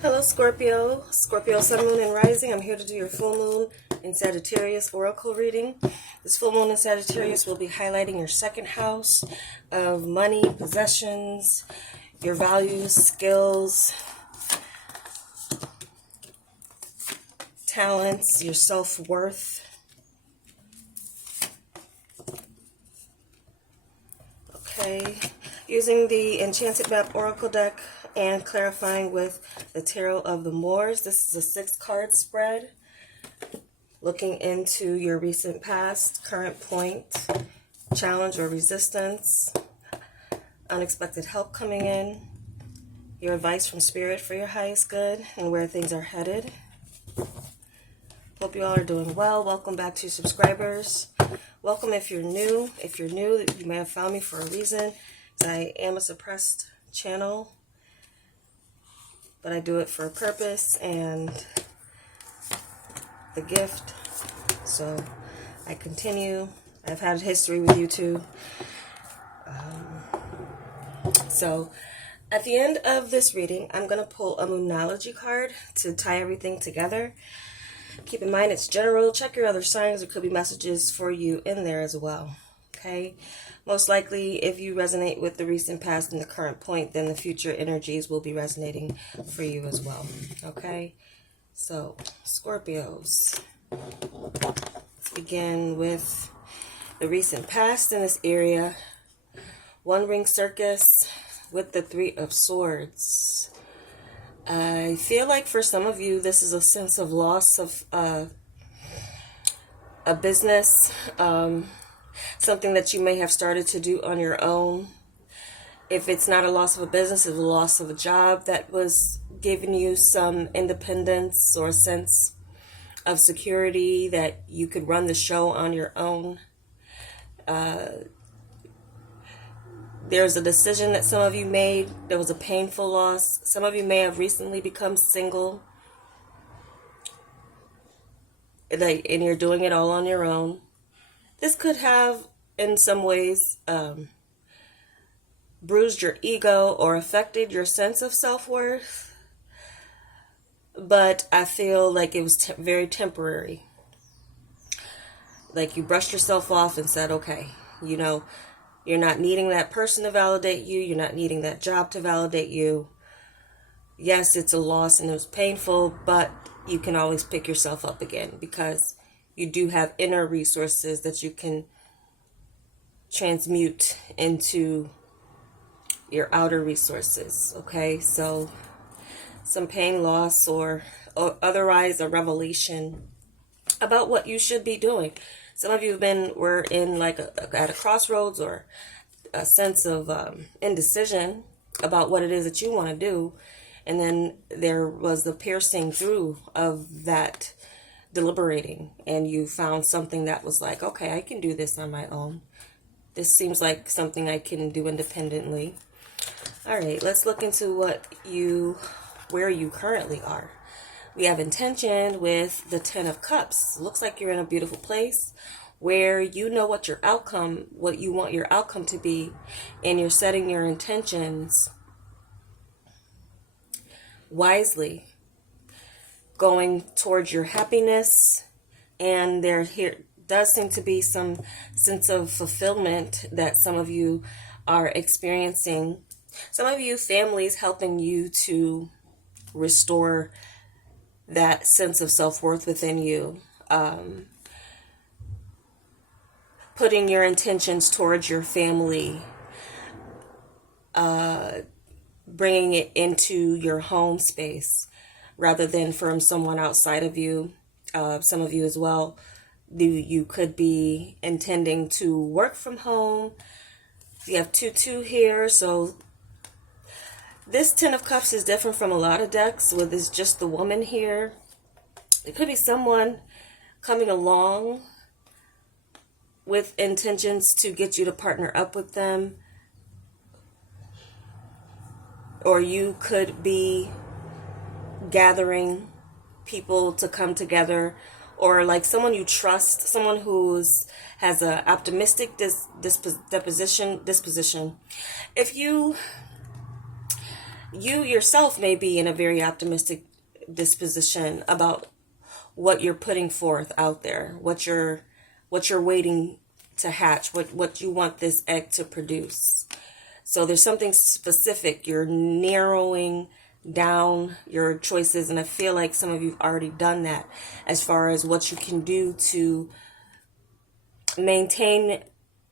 Hello Scorpio, Scorpio Sun, Moon, and Rising. I'm here to do your full moon in Sagittarius oracle reading. This full moon in Sagittarius will be highlighting your second house of money, possessions, your values, skills, talents, your self-worth. Okay, using the Enchanted Map Oracle deck and clarifying with the Tarot of the Moors. This is a 6-card spread looking into your recent past, current point, challenge or resistance, unexpected help coming in, your advice from Spirit for your highest good, and where things are headed. Hope you all are doing well. Welcome back to subscribers. Welcome if you're new. If you're new, you may have found me for a reason. I am a suppressed channel, but I do it for a purpose and the gift. So I continue. I've had history with YouTube. So at the end of this reading, I'm going to pull a Moonology card to tie everything together. Keep in mind it's general. Check your other signs. There could be messages for you in there as well. Okay? Most likely, if you resonate with the recent past and the current point, then the future energies will be resonating for you as well. Okay? So, Scorpios. Let's begin with the recent past in this area. One Ring Circus with the 3 of Swords. I feel like for some of you, this is a sense of loss of a business, something that you may have started to do on your own. If it's not a loss of a business, it's a loss of a job that was giving you some independence or a sense of security that you could run the show on your own. There's a decision that some of you made. There was a painful loss. Some of you may have recently become single. And you're doing it all on your own. This could have, in some ways, bruised your ego or affected your sense of self-worth. But I feel like it was very temporary. Like you brushed yourself off and said, okay, you know, you're not needing that person to validate you. You're not needing that job to validate you. Yes, it's a loss and it was painful, but you can always pick yourself up again because you do have inner resources that you can transmute into your outer resources. Okay, so some pain, loss, or otherwise a revelation about what you should be doing. Some of you were in like at a crossroads or a sense of indecision about what it is that you want to do. And then there was the piercing through of that deliberating. And you found something that was like, okay, I can do this on my own. This seems like something I can do independently. All right, let's look into where you currently are. We have intention with the 10 of Cups. Looks like you're in a beautiful place where you know what you want your outcome to be, and you're setting your intentions wisely, going towards your happiness, and there does seem to be some sense of fulfillment that some of you are experiencing. Some of you, families helping you to restore that sense of self-worth within you. Putting your intentions towards your family. Bringing it into your home space rather than from someone outside of you. Some of you as well, you could be intending to work from home. You have 2-2 here, so this 10 of Cups is different from a lot of decks where there's just the woman here. It could be someone coming along with intentions to get you to partner up with them. Or you could be gathering people to come together. Or like someone you trust, someone who's has an optimistic disposition. If you you yourself may be in a very optimistic disposition about what you're putting forth out there, what you're waiting to hatch, what you want this egg to produce. So there's something specific. You're narrowing down your choices, and I feel like some of you've already done that as far as what you can do to maintain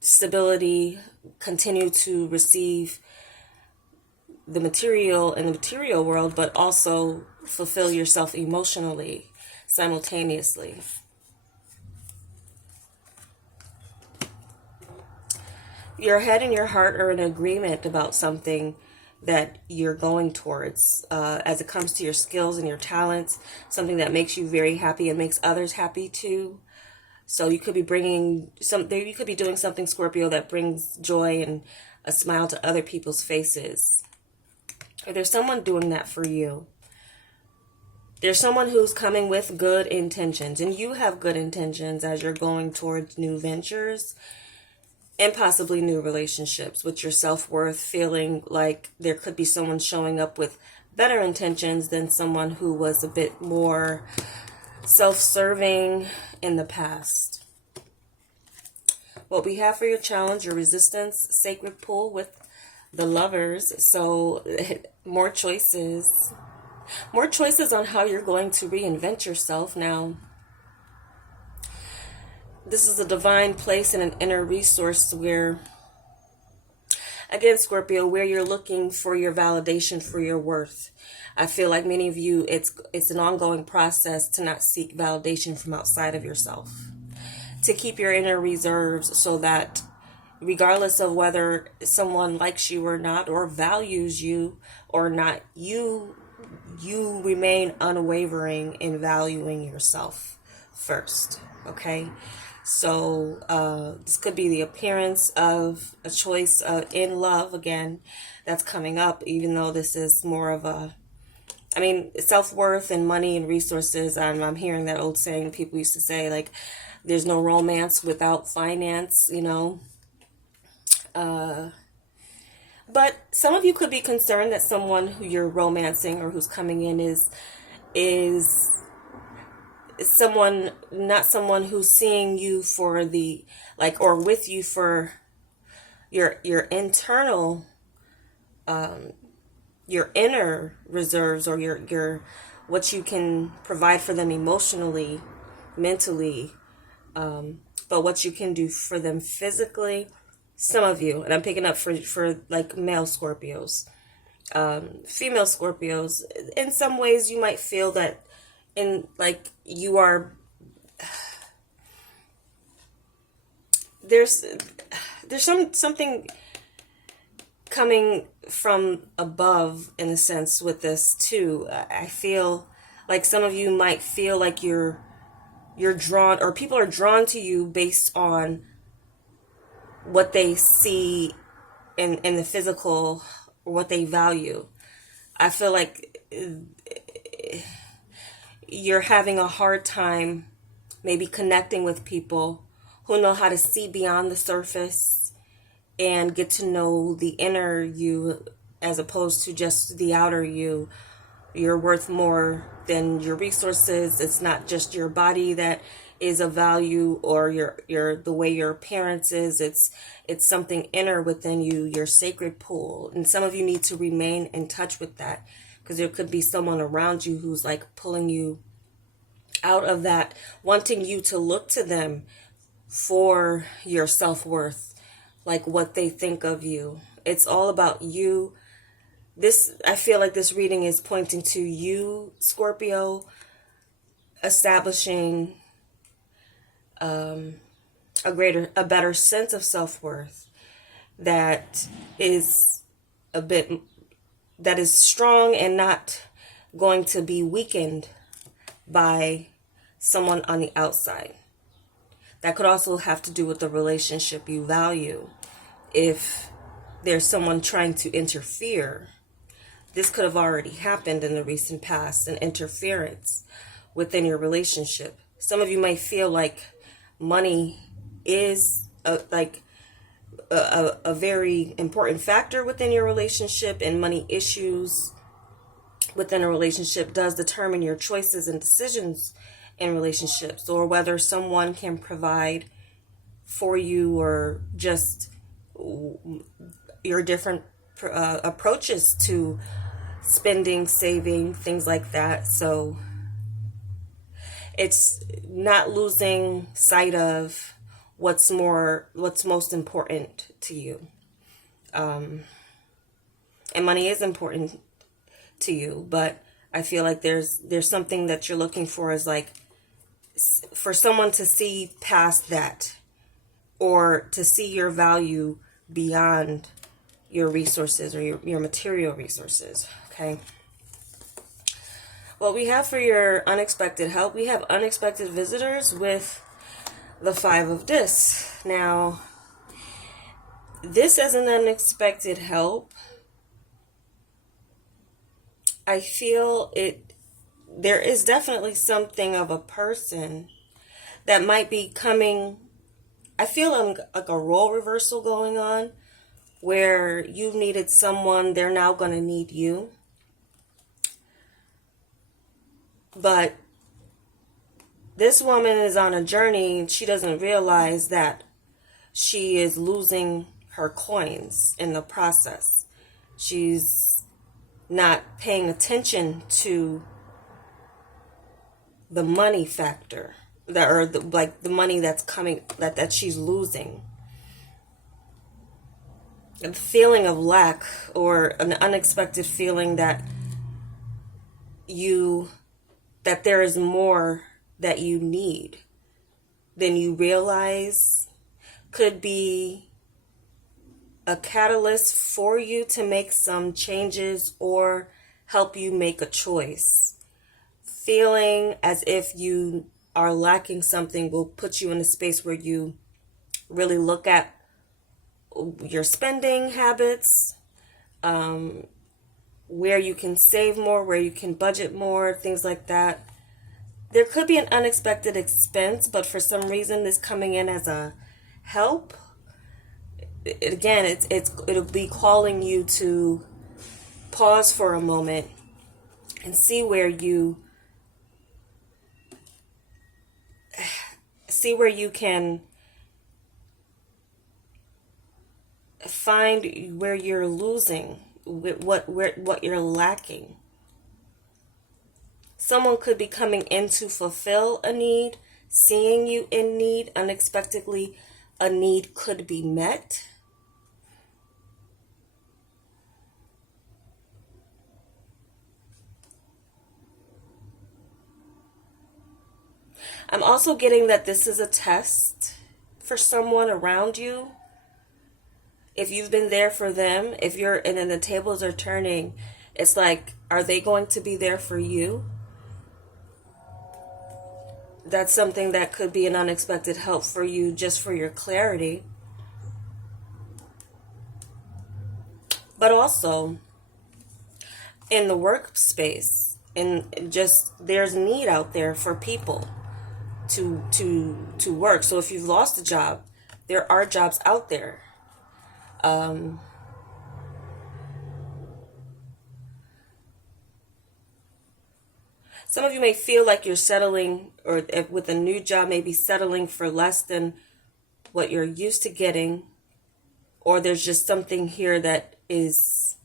stability, continue to receive the material in the material world, but also fulfill yourself emotionally simultaneously. Your head and your heart are in agreement about something that you're going towards as it comes to your skills and your talents, something that makes you very happy and makes others happy too. So you could be doing something, Scorpio, that brings joy and a smile to other people's faces. Or there's someone doing that for you. There's someone who's coming with good intentions, and you have good intentions as you're going towards new ventures and possibly new relationships with your self-worth, feeling like there could be someone showing up with better intentions than someone who was a bit more self-serving in the past. What we have for your challenge, your resistance, sacred pull with the Lovers. So more choices on how you're going to reinvent yourself. Now, this is a divine place and an inner resource where, again, Scorpio, where you're looking for your validation for your worth. I feel like many of you, it's an ongoing process to not seek validation from outside of yourself, to keep your inner reserves so that regardless of whether someone likes you or not, or values you or not, you remain unwavering in valuing yourself first. Okay? So this could be the appearance of a choice in love, again, that's coming up, even though this is more of a, self-worth and money and resources. I'm hearing that old saying people used to say, like, there's no romance without finance, but some of you could be concerned that someone who you're romancing or who's coming in is someone, not someone who's seeing you for the, like, or with you for your internal, your inner reserves, or your what you can provide for them emotionally, mentally, but what you can do for them physically. Some of you, and I'm picking up for like male Scorpios, female Scorpios, in some ways you might feel that you are, there's something coming from above in a sense with this too. I feel like some of you might feel like you're drawn, or people are drawn to you based on what they see in the physical, or what they value. I feel like you're having a hard time maybe connecting with people who know how to see beyond the surface and get to know the inner you as opposed to just the outer you. You're worth more than your resources. It's not just your body that is of value, or your the way your appearance is. It's something inner within you, your sacred pool. And some of you need to remain in touch with that, because there could be someone around you who's like pulling you out of that, wanting you to look to them for your self-worth, like what they think of you. It's all about you. I feel like this reading is pointing to you, Scorpio, establishing a better sense of self-worth that is strong and not going to be weakened by someone on the outside. That could also have to do with the relationship you value. If there's someone trying to interfere, this could have already happened in the recent past, an interference within your relationship. Some of you might feel like money is a very important factor within your relationship, and money issues within a relationship does determine your choices and decisions in relationships, or whether someone can provide for you, or just your different approaches to spending, saving, things like that. So it's not losing sight of what's most important to you. And money is important to you, but I feel like there's something that you're looking for, is like for someone to see past that, or to see your value beyond your resources, or your material resources. Okay. Well, we have for your unexpected help, we have unexpected visitors with the Five of Discs. Now, this as an unexpected help, I feel there is definitely something of a person that might be coming. I feel like a role reversal going on, where you needed someone, they're now going to need you. But this woman is on a journey, and she doesn't realize that she is losing her coins in the process. She's not paying attention to the money factor, the money that's coming, that she's losing. A feeling of lack, or an unexpected feeling that there is more that you need than you realize, could be a catalyst for you to make some changes or help you make a choice. Feeling as if you are lacking something will put you in a space where you really look at your spending habits, where you can save more, where you can budget more, things like that. There could be an unexpected expense, but for some reason this coming in as a help, it'll be calling you to pause for a moment and see where you can find where you're losing, what you're lacking. Someone could be coming in to fulfill a need, seeing you in need. Unexpectedly, a need could be met. I'm also getting that this is a test for someone around you. If you've been there for them, and then the tables are turning, it's like, are they going to be there for you? That's something that could be an unexpected help for you, just for your clarity. But also, in the workspace, there's need out there for people to work. So if you've lost a job, there are jobs out there. Some of you may feel like you're settling, or with a new job, maybe settling for less than what you're used to getting, or there's just something here that is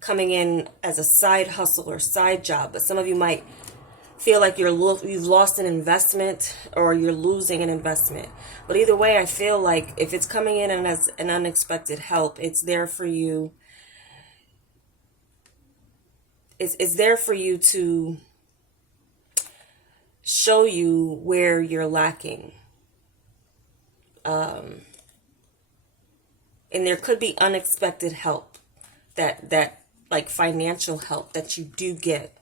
coming in as a side hustle or side job. But some of you might feel like you've lost an investment, or you're losing an investment. But either way, I feel like if it's coming in and as an unexpected help, it's there for you. It's there for you to show you where you're lacking. And there could be unexpected help, that like financial help that you do get.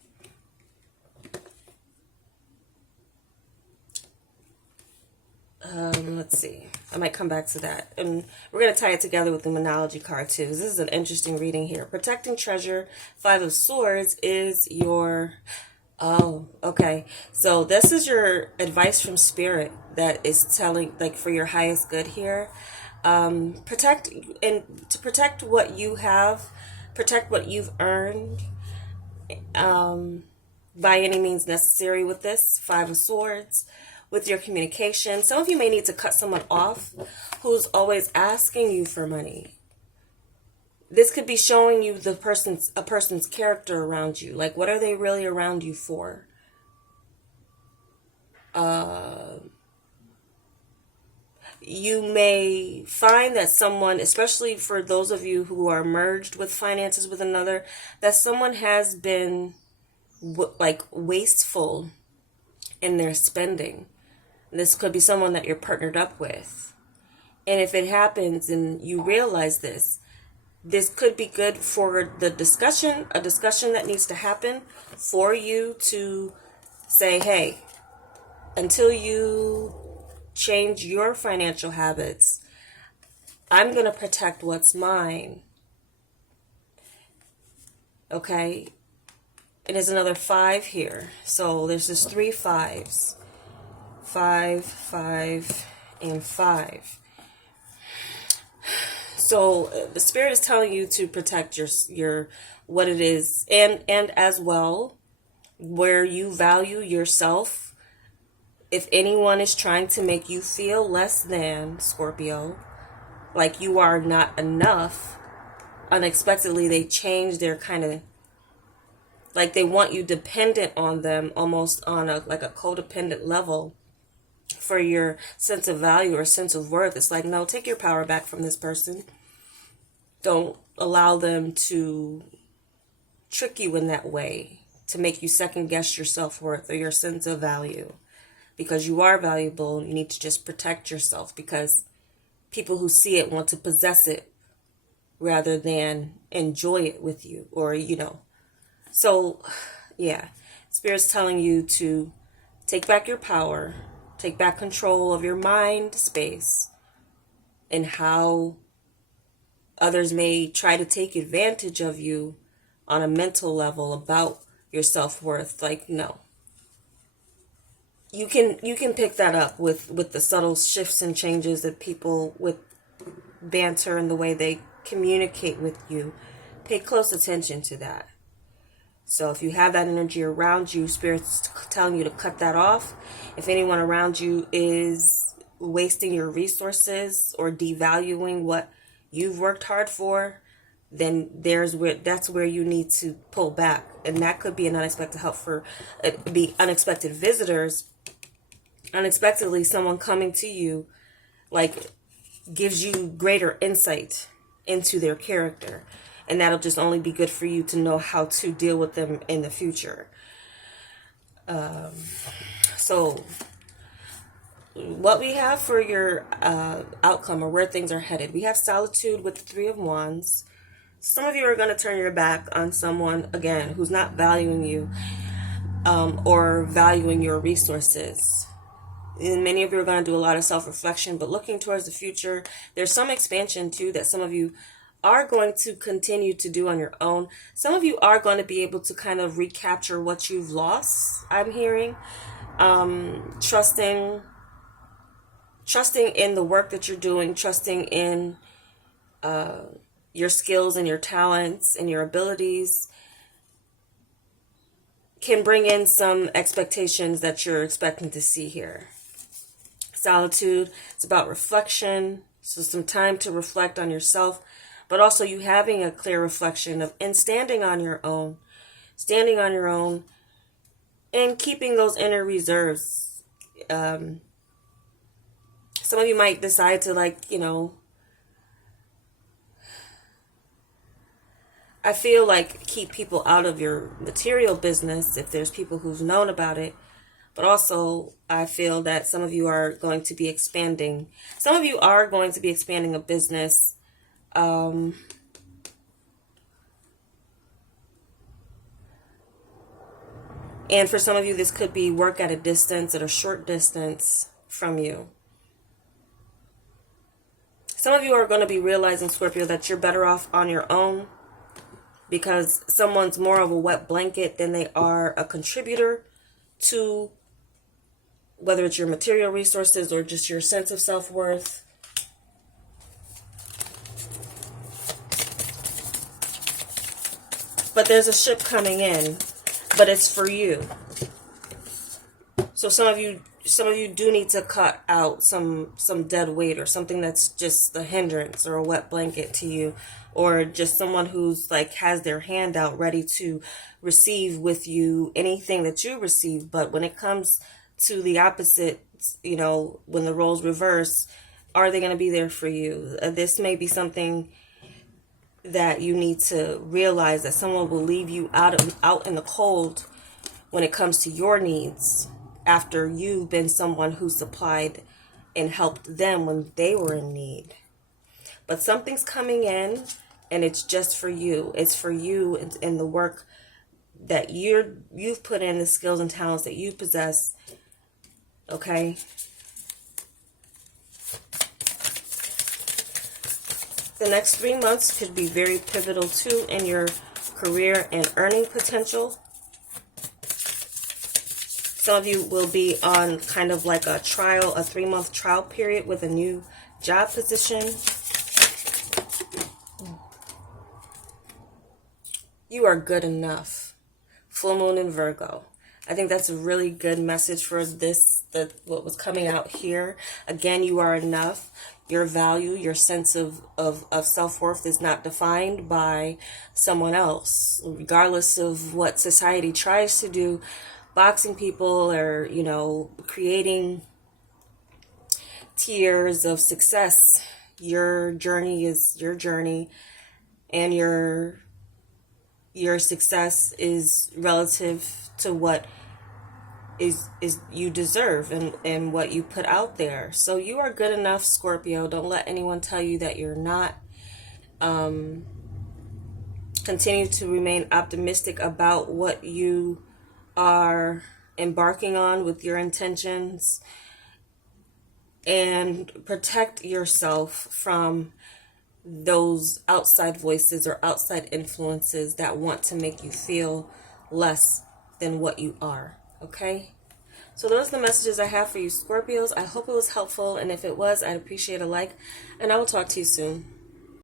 Let's see. I might come back to that. And we're going to tie it together with the Monology card too. This is an interesting reading here. Protecting treasure, Five of Swords is your... Oh, okay. So this is your advice from Spirit that is telling, like, for your highest good here. Protect, and to protect what you have, protect what you've earned, by any means necessary with this Five of Swords, with your communication. Some of you may need to cut someone off who's always asking you for money. This could be showing you a person's character around you. Like, what are they really around you for? You may find that someone, especially for those of you who are merged with finances with another, that someone has been wasteful in their spending. This could be someone that you're partnered up with. And if it happens and you realize this could be good for the discussion, a discussion that needs to happen for you to say, hey, until you change your financial habits, I'm going to protect what's mine. Okay? And there's another 5 here. So there's just 3 5s. 5, 5, and 5. So the Spirit is telling you to protect your what it is, and as well, where you value yourself. If anyone is trying to make you feel less than, Scorpio, like you are not enough, unexpectedly they change their kind of, like they want you dependent on them, almost on a codependent level for your sense of value or sense of worth. It's like, no, take your power back from this person. Don't allow them to trick you in that way, to make you second guess your self-worth or your sense of value. Because you are valuable, you need to just protect yourself, because people who see it want to possess it rather than enjoy it with you, or, So, yeah, Spirit's telling you to take back your power, take back control of your mind space, and how others may try to take advantage of you on a mental level about your self-worth. Like, no. You can pick that up with the subtle shifts and changes that people with banter and the way they communicate with you. Pay close attention to that. So if you have that energy around you, Spirit's telling you to cut that off. If anyone around you is wasting your resources or devaluing what you've worked hard for, then that's where you need to pull back. And that could be an unexpected help be unexpected visitors. Unexpectedly, someone coming to you, like, gives you greater insight into their character. And that'll just only be good for you to know how to deal with them in the future. So what we have for your outcome, or where things are headed, we have solitude with the 3 of Wands. Some of you are going to turn your back on someone, again, who's not valuing you or valuing your resources. And many of you are going to do a lot of self-reflection, but looking towards the future, there's some expansion too that some of you are going to continue to do on your own. Some of you are going to be able to kind of recapture what you've lost, I'm hearing. Trusting in the work that you're doing, trusting in your skills and your talents and your abilities can bring in some expectations that you're expecting to see here. Solitude, it's about reflection, so some time to reflect on yourself, but also you having a clear reflection and standing on your own, and keeping those inner reserves. Some of you might decide to, I feel like keep people out of your material business if there's people who've known about it. But also, I feel that some of you are going to be expanding. Some of you are going to be expanding a business. And for some of you, this could be work at a distance, at a short distance from you. Some of you are going to be realizing, Scorpio, that you're better off on your own, because someone's more of a wet blanket than they are a contributor to, whether it's your material resources or just your sense of self-worth. But there's a ship coming in, but it's for you. So some of you do need to cut out some dead weight, or something that's just a hindrance or a wet blanket to you, or just someone who's like has their hand out ready to receive with you anything that you receive. But when it comes to the opposite, you know, when the roles reverse, are they going to be there for you? This may be something that you need to realize, that someone will leave you out in the cold when it comes to your needs, after you've been someone who supplied and helped them when they were in need. But something's coming in, and it's just for you. It's for you and the work that you've put in, the skills and talents that you possess. Okay? The next 3 months could be very pivotal too in your career and earning potential. Some of you will be on kind of like a 3-month trial period with a new job position. You are good enough. Full moon in Virgo. I think that's a really good message for what was coming out here. Again, you are enough. Your value, your sense of self-worth is not defined by someone else, regardless of what society tries to do, boxing people, or, you know, creating tiers of success. Your journey is your journey, and your success is relative to what is you deserve and what you put out there. So you are good enough, Scorpio. Don't let anyone tell you that you're not. Continue to remain optimistic about what you are embarking on with your intentions, and protect yourself from those outside voices or outside influences that want to make you feel less than what you are. Okay? So those are the messages I have for you, Scorpios. I hope it was helpful, and if it was, I'd appreciate a like, and I will talk to you soon.